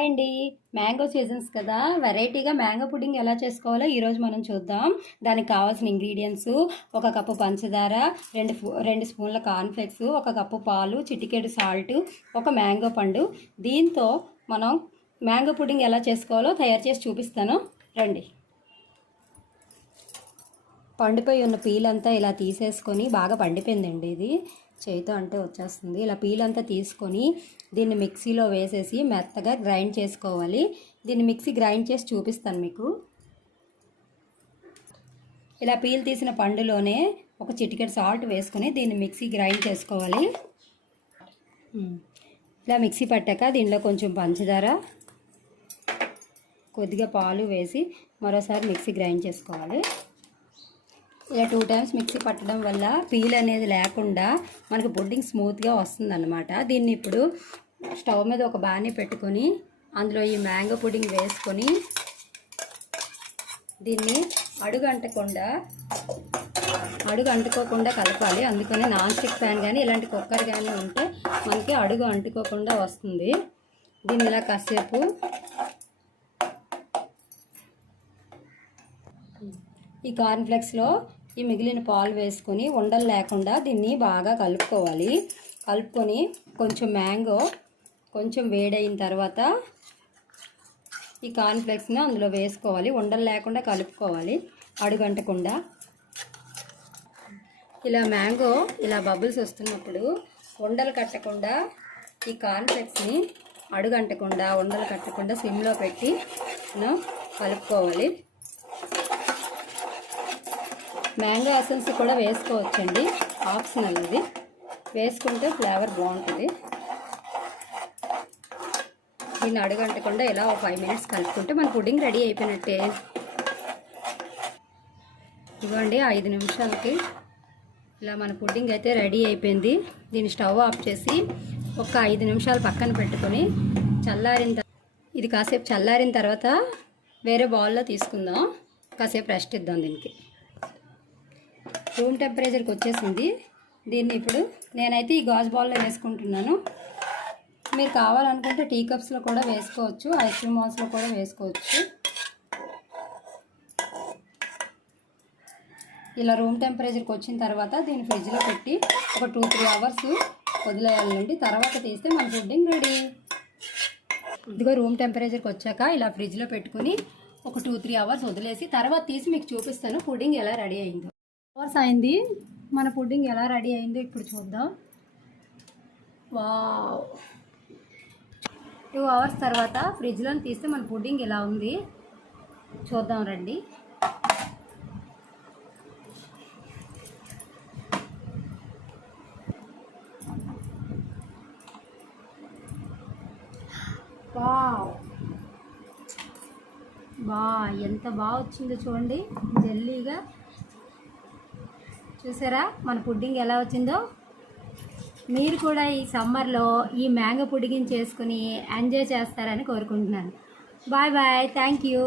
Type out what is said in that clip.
Hi అండి. Mango seasons కదా, వెరైటీగా మ్యాంగో పుడ్డింగ్ ఎలా చేసుకోవాలో ఈరోజు మనం చూద్దాం. దానికి కావాల్సిన ఇంగ్రీడియంట్స్: ఒక కప్పు పంచదార, రెండు స్పూన్ల కార్న్ఫ్లెక్స్, ఒక కప్పు పాలు, చిటికెడు సాల్ట్, ఒక మ్యాంగో పండు. దీంతో మనం మ్యాంగో పుడ్డింగ్ ఎలా చేసుకోవాలో తయారు చేసి చూపిస్తాను, రండి. పండిపోయి ఉన్న పీల్ అంతా ఇలా తీసేసుకొని, బాగా పండిపోయిందండి ఇది, చేయితో అంటే వచ్చేస్తుంది. ఇలా పీల్ అంతా తీసుకొని దీన్ని మిక్సీలో వేసేసి మెత్తగా గ్రైండ్ చేసుకోవాలి. దీన్ని మిక్సీ గ్రైండ్ చేసి చూపిస్తాను మీకు. ఇలా పీల్ తీసిన పండులోనే ఒక చిటికెడు సాల్ట్ వేసుకొని దీన్ని మిక్సీ గ్రైండ్ చేసుకోవాలి. ఇలా మిక్సీ పట్టాక దీనిలో కొంచెం పంచదార, కొద్దిగా పాలు వేసి మరోసారి మిక్సీ గ్రైండ్ చేసుకోవాలి. ఇలా 2 టైమ్స్ మిక్సీ పట్టడం వల్ల పీల్ అనేది లేకుండా మనకు పుడ్డింగ్ స్మూత్గా వస్తుందన్నమాట. దీన్ని ఇప్పుడు స్టవ్ మీద ఒక బాణీ పెట్టుకొని అందులో ఈ మ్యాంగో పుడ్డింగ్ వేసుకొని దీన్ని అడుగు అంటుకోకుండా కలపాలి. అందుకని నాన్ స్టిక్ ప్యాన్ కానీ ఇలాంటి కుక్కర్ కానీ ఉంటే మనకి అడుగు అంటుకోకుండా వస్తుంది. దీన్ని ఇలా కాసేపు ఈ కార్న్ఫ్లెక్స్లో ఈ మిగిలిన పాలు వేసుకొని ఉండలు లేకుండా దీన్ని బాగా కలుపుకోవాలి. కలుపుకొని కొంచెం మ్యాంగో కొంచెం వేడైన తర్వాత ఈ కార్న్ఫ్లెక్స్ని అందులో వేసుకోవాలి. ఉండలు లేకుండా కలుపుకోవాలి, అడుగంటకుండా. ఇలా మ్యాంగో ఇలా బబుల్స్ వస్తున్నప్పుడు ఉండలు కట్టకుండా ఈ కార్న్ఫ్లెక్స్ని అడుగంటకుండా ఉండలు కట్టకుండా సిమ్లో పెట్టి కలుపుకోవాలి. మ్యాంగో ఎసెన్స్ కూడా వేసుకోవచ్చండి, ఆప్షనల్ ఇది. వేసుకుంటే ఫ్లేవర్ బాగుంటుంది. దీన్ని అడుగంటకుండా ఇలా ఒక 5 మినిట్స్ కలుపుకుంటే మన పుడ్డింగ్ రెడీ అయిపోయినట్టే. ఇవ్వండి, 5 నిమిషాలకి ఇలా మన పుడ్డింగ్ అయితే రెడీ అయిపోయింది. దీన్ని స్టవ్ ఆఫ్ చేసి ఒక 5 నిమిషాలు పక్కన పెట్టుకొని ఇది కాసేపు చల్లారిన తర్వాత వేరే బౌల్లో తీసుకుందాం. కాసేపు రెస్ట్ ఇద్దాం. దీనికి రూమ్ టెంపరేచర్కి వచ్చేసింది. దీన్ని ఇప్పుడు నేనైతే ఈ గాజు బౌల్లో వేసుకుంటున్నాను. మీరు కావాలనుకుంటే టీ కప్స్లో కూడా వేసుకోవచ్చు, ఐస్ క్రీమ్ బాల్స్లో కూడా వేసుకోవచ్చు. ఇలా రూమ్ టెంపరేచర్కి వచ్చిన తర్వాత దీన్ని ఫ్రిడ్జ్లో పెట్టి ఒక 2-3 అవర్స్ వదిలేయాలండి. తర్వాత తీస్తే మన పుడ్డింగ్ రెడీ. ఇదిగో రూమ్ టెంపరేచర్కి వచ్చాక ఇలా ఫ్రిడ్జ్లో పెట్టుకుని ఒక 2-3 అవర్స్ వదిలేసి తర్వాత తీసి మీకు చూపిస్తాను పుడ్డింగ్ ఎలా రెడీ అయిందో. అవర్స్ అయింది, మన పుడ్డింగ్ ఎలా రెడీ అయిందో ఇప్పుడు చూద్దాం. వావ్, 2 అవర్స్ తర్వాత ఫ్రిడ్జ్లో తీస్తే మన పుడ్డింగ్ ఎలా ఉంది చూద్దాం, రండి. వావ్, ఎంత బాగా వచ్చిందో చూడండి, జెల్లీగా. చూసారా మన పుడ్డింగ్ ఎలా వచ్చిందో? మీరు కూడా ఈ సమ్మర్లో ఈ మ్యాంగో పుడ్డింగ్ చేసుకుని ఎంజాయ్ చేస్తారని కోరుకుంటున్నాను. Bye bye, thank you.